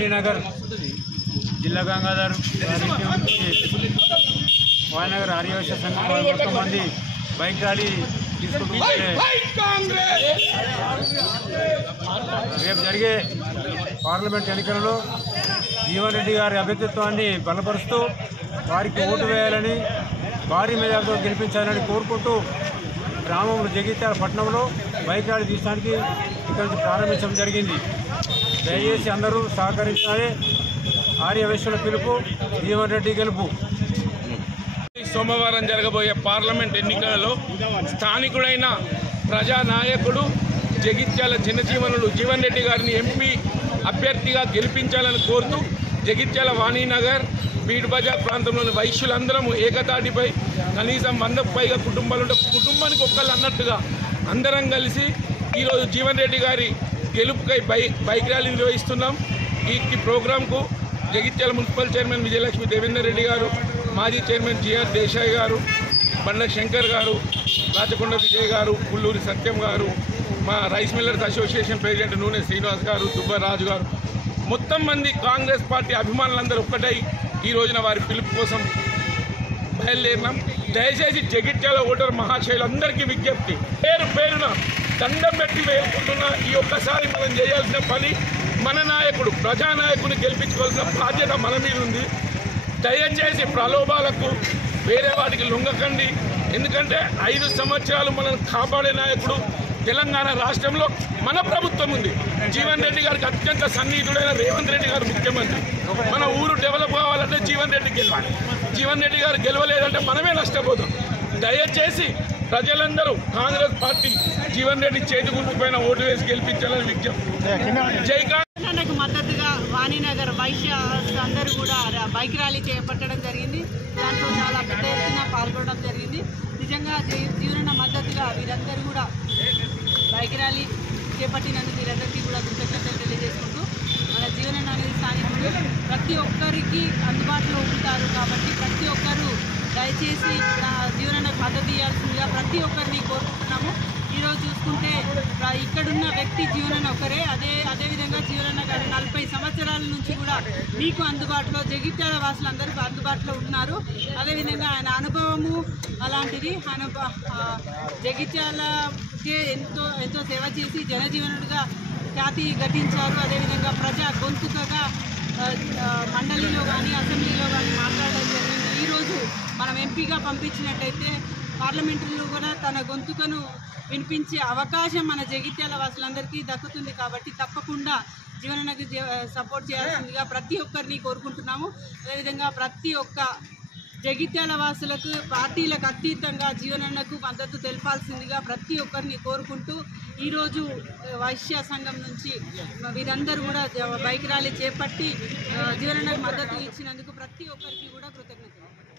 వాణినగర్ జిల్లా గంగాధర్ వాణినగర్ ఆర్యవైశ్య సంఘం కొంతమంది బైక్ ర్యాలీ తీసుకుంటుంటే రేపు జరిగే పార్లమెంట్ ఎన్నికలలో జీవన్ రెడ్డి గారి అభ్యర్థిత్వాన్ని బలపరుస్తూ వారికి ఓటు వేయాలని భారీ మెజార్టీతో గెలిపించాలని కోరుకుంటూ గ్రామంలో జగిత్యాల పట్టణంలో బైక్ ర్యాలీ తీయడానికి ఇక్కడ నుంచి ప్రారంభించడం జరిగింది. దయచేసి అందరూ సహకరించాలి. ఆర్యవైశ్యుల పిలుపు, జీవన్ రెడ్డి గెలుపు. సోమవారం జరగబోయే పార్లమెంట్ ఎన్నికలలో స్థానికుడైన ప్రజానాయకుడు జగిత్యాల చిన్నజీవనుడు జీవన్ రెడ్డి గారిని ఎంపీ అభ్యర్థిగా గెలిపించాలని కోరుతూ జగిత్యాల వాణినగర్ బీడ్ బజార్ ప్రాంతంలోని వైశ్యులందరము ఏకతాటిపై కనీసం 100కు పైగా కుటుంబాలు ఉంటే కుటుంబానికి ఒక్కళ్ళు అన్నట్టుగా అందరం కలిసి ఈరోజు జీవన్ రెడ్డి గారి గెలుపుకై బైక్ ర్యాలీ నిర్వహిస్తున్నాం. ఈ ప్రోగ్రాంకు జగిత్యాల మున్సిపల్ చైర్మన్ విజయలక్ష్మి దేవేందర్ రెడ్డి గారు, మాజీ చైర్మన్ జిఆర్ దేశాయ్ గారు, బండ్ల శంకర్ గారు, రాచకొండ విజయ్ గారు, పుల్లూరి సత్యం గారు, మా రైస్ మిల్లర్స్ అసోసియేషన్ ప్రెసిడెంట్ నూనె శ్రీనివాస్ గారు, దుబ్బరాజు గారు, మొత్తం మంది కాంగ్రెస్ పార్టీ అభిమానులందరూ ఒక్కటై ఈ రోజున వారి పిలుపు కోసం బయలుదేరినాం. దయచేసి జగిత్యాల ఓటర్ మహాశయులందరికీ విజ్ఞప్తి, పేరు పేరున దండం పెట్టి వేసుకుంటున్న ఈ ఒక్కసారి మనం చేయాల్సిన పని, మన నాయకుడు ప్రజానాయకుని గెలిపించుకోవాల్సిన బాధ్యత మన మీద ఉంది. దయచేసి ప్రలోభాలకు వేరే వాటికి లొంగకండి. ఎందుకంటే 5 సంవత్సరాలు మనం కాపాడే నాయకుడు తెలంగాణ రాష్ట్రంలో మన ప్రభుత్వం ఉంది. జీవన్ రెడ్డి గారికి అత్యంత సన్నిహితుడైన రేవంత్ రెడ్డి గారు ముఖ్యమంత్రి. మన ఊరు డెవలప్ కావాలంటే జీవన్ రెడ్డి గెలవాలి. జీవన్ రెడ్డి గారు గెలవలేదంటే మనమే నష్టపోతాం. దయచేసి ప్రజలందరూ కాంగ్రెస్ పార్టీ జీవన్ రెడ్డి చేతి గుర్తుపైన ఓటు వేసి గెలిపించాలని విజ్ఞప్తి. జై కాంగ్రెస్ మద్దతుగా వాణినగర్ వైశ్య అందరూ కూడా బైక్ ర్యాలీ చేపట్టడం జరిగింది. దాంట్లో చాలా పెద్ద ఎత్తున పాల్గొనడం జరిగింది. నిజంగా జీవన మద్దతుగా వీరందరూ కూడా బైక్ ర్యాలీ చేపట్టినందుకు వీరందరికీ కూడా కృతజ్ఞతలు తెలియజేసుకుంటూ, మన జీవనం అనేది స్థానికులు ప్రతి ఒక్కరికి అందుబాటులో ఉంటారు కాబట్టి ప్రతి ఒక్కరూ దయచేసి జీవనానికి మద్దతు ఇవ్వాల్సిందిగా ప్రతి ఒక్కరిని కోరుకుంటున్నాము. ఈరోజు చూసుకుంటే ఇక్కడున్న వ్యక్తి జీవనన్న ఒకరే, అదేవిధంగా జీవనన్న గారు 40 సంవత్సరాల నుంచి కూడా మీకు అందుబాటులో జగిత్యాల వాసులందరికీ అందుబాటులో ఉన్నారు. అదేవిధంగా ఆయన అనుభవము అలాంటిది. ఆయన జగిత్యాలకే ఎంతో సేవ చేసి జనజీవనుడిగా ఖ్యాతి ఘటించారు. అదేవిధంగా ప్రజా గొంతుకగా మండలిలో కానీ అసెంబ్లీలో కానీ మాట్లాడడం జరిగింది. ఈరోజు మనం ఎంపీగా పంపించినట్టయితే పార్లమెంటులో కూడా తన గొంతుకను వినిపించే అవకాశం మన జగిత్యాల వాసులందరికీ దక్కుతుంది. కాబట్టి తప్పకుండా జీవనన్నకి సపోర్ట్ చేయాల్సిందిగా ప్రతి ఒక్కరిని కోరుకుంటున్నాము. అదేవిధంగా ప్రతి ఒక్క జగిత్యాల వాసులకు పార్టీలకు అతీతంగా జీవనన్నకు మద్దతు తెలపాల్సిందిగా ప్రతి ఒక్కరిని కోరుకుంటూ ఈరోజు వైశ్య సంఘం నుంచి వీరందరూ కూడా బైక్ ర్యాలీ చేపట్టి జీవనన్నకు మద్దతు ఇచ్చినందుకు ప్రతి ఒక్కరికి కూడా కృతజ్ఞతలు.